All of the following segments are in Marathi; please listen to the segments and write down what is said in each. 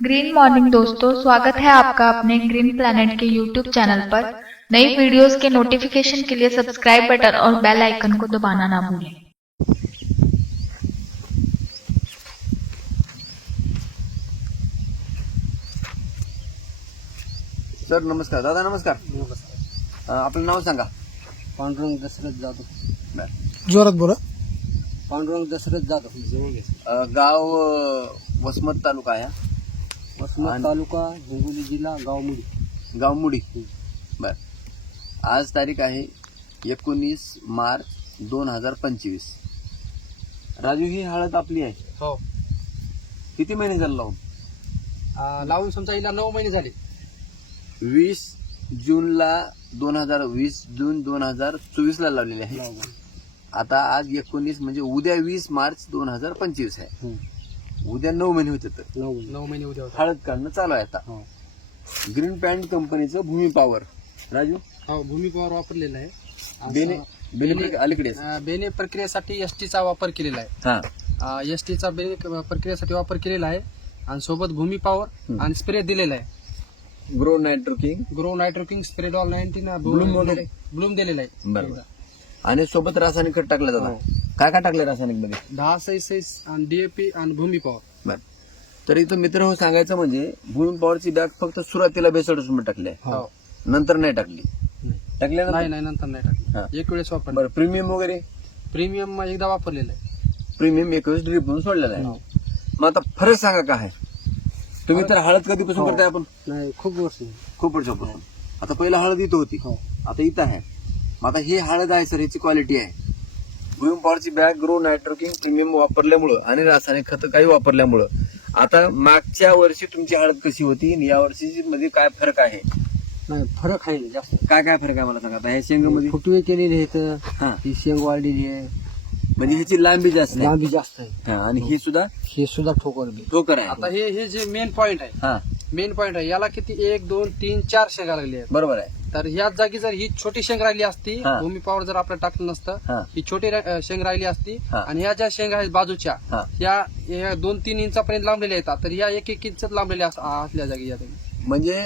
ग्रीन मॉर्निंग दोस्तों, स्वागत है आपका अपने ग्रीन प्लैनेट के यूट्यूब चैनल पर। नई वीडियोस के नोटिफिकेशन के लिए सब्सक्राइब बटन और बेल आइकन को दबाना ना भूलें। सर नमस्कार. दादा नमस्कार. आपलं नाव सांगा. पांडुरंग दशरथ जाधव. जोरात बोला. पांडुरंग दशरथ जाधव. गाव वसमत तालुका आहे. वसमत तालुका, हिंगोली जिल्हा, गाव मुडी. बर. आज तारीख आहे 19 मार्च 2025. राजू, ही हळद आपली आहे. हो. किती महिने झाले लावून? लावून समजा हिला 9 महिने झाले. 20 जूनला 2020 जून 2024 ला लावलेली आहे. आता आज 19 म्हणजे उद्या 20 मार्च 2025 आहे. उद्या 9 महिने होते. तर 9 महिने उद्या होतात. हळद काढणं चालू आहे आता. ग्रीन पॅन्ट कंपनीचं भूमी पॉवर. राजू, हो, भूमी पॉवर वापरलेला आहे. बेनिफिट अलीकडे बेने प्रक्रियेसाठी एसटीचा वापर केलेला आहे. एसटीचा बेने प्रक्रियेसाठी वापर केलेला आहे आणि सोबत भूमी पॉवर आणि स्प्रे दिलेला आहे. ग्रो नायट्रोकिंग, ग्रो नायट्रोकिंग, स्प्रेडॉल 19 ब्लूम वगैरे ब्लूम दिलेला आहे. बरोबर. आणि सोबत रासायनिक खत टाकलं जातं. काय काय टाकलं रासायनिक मध्ये? 10 आणि डीएपी आणि भूमी पॉवर. बर. तर इथं मित्र हो सांगायचं म्हणजे भूमी पॉवरची बॅग फक्त सुरुवातीला बेसड टाकली आहे, हो. नंतर नाही टाकली. टाकल्या नाही नंतर नाही टाकलं. एक वेळेस वापर. बरं. प्रीमियम वगैरे? प्रीमियम एकदा वापरलेलं आहे. प्रीमियम 21 ड्रिप म्हणून सोडलेला आहे. मग आता फरक सांगा काय आहे? तुम्ही तर हळद कधीपासून करताय आपण? नाही, खूप वर्ष. खूप वर्षापासून. आता पहिला हळद इथं होती, आता इथं आहे. मग आता ही हळद आहे सर, ह्याची क्वालिटी आहे. भूमी पॉवरची बॅग, ग्रो नायट्रोकिंग प्रीमियम वापरल्यामुळं आणि रासायनिक खत काही वापरल्यामुळं आता मागच्या वर्षी तुमची हळद कशी होती आणि या वर्षी मध्ये काय फरक आहे? नाही, फरक आहे जास्त. काय काय फरक आहे मला सांगा. आता ह्या शेंगामध्ये फुटवे केलेले आहेत. हा, ही शेंग वाढलेली आहे. म्हणजे ह्याची लांबी जास्त आहे. लांबी जास्त आहे. हा, आणि ही सुद्धा हे सुद्धा ठोकर आता आहे. हे जे मेन पॉइंट आहे, हा, मेन पॉइंट आहे, याला किती 1 2 3 4 शेंगा लागली आहेत. बरोबर आहे. तर ह्याच जागी जर ही छोटी शेंग राहिली असती, हा. भूमी पॉवर जर आपल्याला टाकलं हा. नसतं, ही छोटी शेंग राहिली असती हा. आणि ह्या ज्या शेंगा आहेत बाजूच्या, हा. या 2-3 इंचापर्यंत लांबलेल्या येतात. तर ह्या 1-1 इंच लांबलेल्या असल्या जागी या जागी. म्हणजे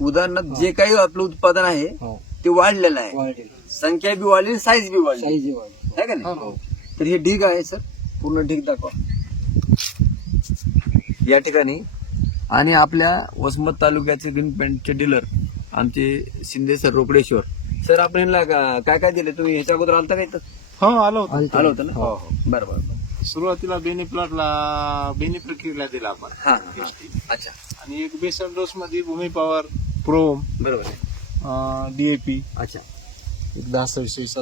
उदाहरणार्थ जे काही आपलं उत्पादन आहे हो. ते वाढलेलं आहे. संख्या बी वाढली, साईज बी वाढली, आहे का नाही? हो. तर हे ढीग आहे सर, पूर्ण ढीग दाखवा या ठिकाणी. आणि आपल्या वसमत तालुक्याचे ग्रीन पॅन्टचे डीलर आमचे शिंदे सर, रोकडेश्वर सर, आपण यांना काय काय दिले? तुम्ही ह्याच्या अगोदर आलता का इथं? हो, आलो होतो. आलो होतं ना? हो. बरोबर. सुरुवातीला बेनी प्लॉटला बेनी प्रक्रियेला दिला आपण. हा. अच्छा. आणि एक बेसन डोस मध्ये भूमी पॉवर, प्रोम, बरोबर आहे. डीएपी अच्छा. एक 10-20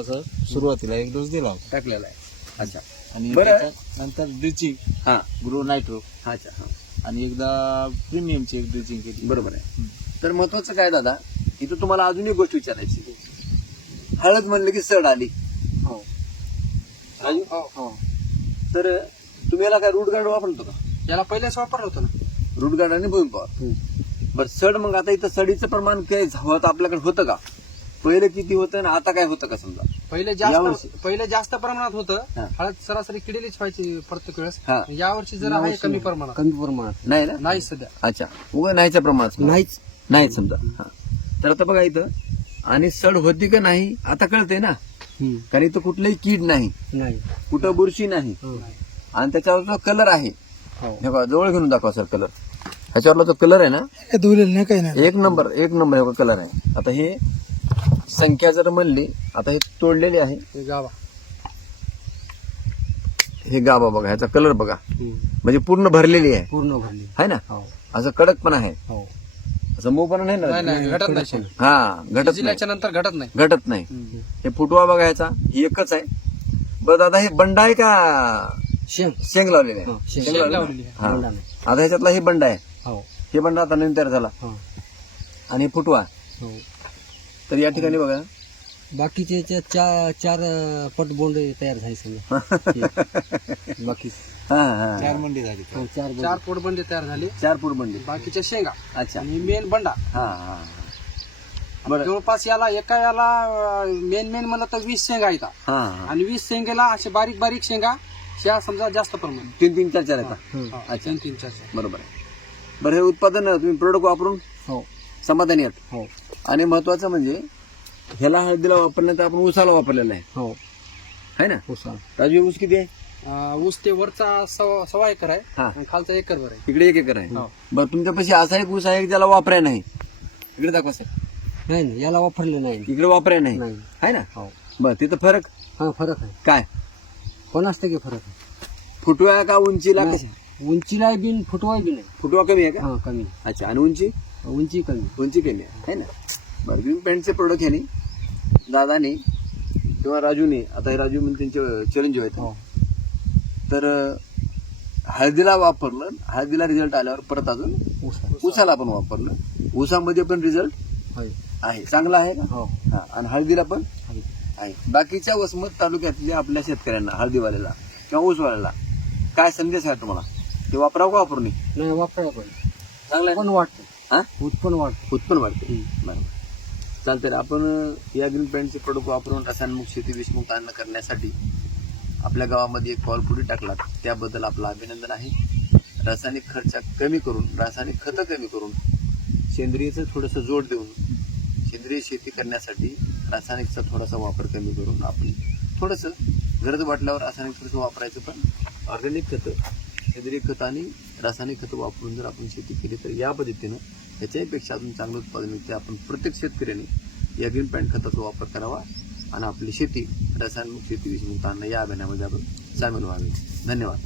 सुरुवातीला एक डोस दिला होता टाकलेला आहे. अच्छा. आणि बरं. नंतर ड्रिचिंग, हा. ग्रो नायट्रो, अच्छा. हा. आणि एकदा प्रीमियमची एक ड्रिचिंग केली. बरोबर आहे. तर महत्वाचं काय दादा, इथं तुम्हाला अजून एक गोष्ट विचारायची. हळद म्हणलं की सड आली. हो. राजू? हो. तर तुम्ही याला काय रूट गार्ड वापरतो का? याला पहिलेच वापरलं होतं ना. रूट गार्ड आणि भूमी पॉवर. बरं. सड मग आता इथं सडीचं प्रमाण काय हवं आपल्याकडे होतं का? पहिले किती होतं आणि आता काय होतं का? समजा पहिले जास्त प्रमाणात हा. होतं. हळद सरासरी किडीलीच व्हायची प्रत्येक वेळेस. हा. यावर्षी जरा आहे कमी प्रमाणात. नाही ना? नाही सध्या. अच्छा. उगा नाहीच्या प्रमाणात नाही समजा. हा. तर आता बघा इथं, आणि सड होती का नाही आता कळतंय ना, कारण इथं कुठलंही कीड नाही, कुठं बुरशी नाही. आणि त्याच्यावर जो कलर आहे, हे बघा, जवळ घेऊन दाखवा सर कलर. ह्याच्यावरला जो कलर आहे ना, एक नंबर हे कलर आहे. आता हे संख्या जर म्हणली, आता हे तोडलेली आहे, हे गाभा बघा, ह्याचा कलर बघा, म्हणजे पूर्ण भरलेली आहे. पूर्ण भरली है ना? असं कडक पण आहे, असं मऊ पण नाही ना. नाही, घटत नाही शेंग. हा, घटत नाही. नंतर घटत नाही. हे फुटवा बघा, ह्याचा ही एकच आहे. बरं दादा, हे बंडा आहे का शेंग लावलेली आहे? शेंग लावलेली आहे. हा. आता ह्याच्यातला हे बंडा आहे. हे बंडा आता नवीन तयार झाला. आणि हे फुटवा. तर या ठिकाणी बघा, बाकीचे 4 पट बोंड तयार झाले समजा. बाकी चार मंडी झाली. 4 पोट बंडे तयार झाले. 4 फूट बंडी. बाकीच्या शेंगा. अच्छा. आणि मेन बंडा. हा. बरं. जवळपास एका याला मेन म्हणलं तर 20 शेंगा येतात. आणि 20 शेंगेला असे बारीक बारीक शेंगा ह्या समजा जास्त प्रमाणात 3-3, 4-4 येतात. अच्छा. 3-4. बरोबर आहे. बरं, हे उत्पादन तुम्ही प्रोडक्ट वापरून हो समाधानी आहात. हो आणि महत्वाचं म्हणजे ह्याला हळदीला वापरण्यात आपण ऊसाला वापरलेला आहे हो है ना. ऊसा राजू, ऊस किती आहे? ऊस ते वरचा 1.25 एकर आहे हा. आणि खालचा एकरभर आहे. इकडे 1 एकर आहे. हो. बरं, तुमच्यापाशी असा एक ऊस आहे की ज्याला वापराय नाही. इकडे दाखवा साहेब. नाही याला वापरले नाही. इकडे वापराय नाही नाही. आहे ना. हो बरं, तिथं फरक हा फरक आहे. काय? 50 टक्के फरक आहे. फुटवा का उंचीला? नाही. कशा? उंचीला बिन फुटवाय बी नाही. फुटवा कमी आहे का? हा कमी. अच्छा. आणि उंची? उंची कमी. उंची कमी आहे ना. बरं, ग्रीन पॅन्टचे प्रोडक्ट ह्यानी दादानी किंवा राजूने, आता हे राजू म्हणजे त्यांचे चिरंजीव आहेत, हो तर हळदीला वापरलं, हळदीला रिझल्ट आल्यावर परत अजून ऊसाला पण वापरलं. ऊसामध्ये पण रिझल्ट होय. आहे, चांगला आहे का? हो हा. आणि हळदीला पण आहे. आहे. बाकीच्या वसमत तालुक्यातल्या आपल्या शेतकऱ्यांना, हळदीवाल्याला किंवा ऊसवाल्याला काय संदेश आहे तुम्हाला? ते वापरावं का वापरू नये? नाही वापरायला पण चांगलं आहे. पण वाटतं. हा, उत्पन्न वाटतं. उत्पन्न वाढते. बरं, चालतंय. आपण या ग्रीन पॅन्टचे प्रोडक्ट वापरून रसायनमुक्त शेती विषमुक्त अन्न करण्यासाठी आपल्या गावामध्ये एक पाऊल पुढे टाकला, त्याबद्दल आपलं अभिनंदन आहे. रासायनिक खर्च कमी करून, रासायनिक खतं कमी करून, सेंद्रियचं थोडंसं जोड देऊन सेंद्रिय शेती करण्यासाठी रासायनिकचा थोडासा वापर कमी करून आपण थोडंसं गरज वाटल्यावर रासायनिक थोडंसं वापरायचं, पण ऑर्गॅनिक खतं, सेंद्रिय खतं आणि रासायनिक खतं वापरून जर आपण शेती केली तर या पद्धतीनं याच्यापेक्षा अजून चांगलं उत्पादन मिळते. आपण प्रत्येक शेतकऱ्याने या ग्रीन पॅन्ट खताचा वापर करावा आणि आपली शेती रसायनमुक्त शेती विषमुक्त अन्न या अभियानामध्ये आपण सामील व्हावे. धन्यवाद.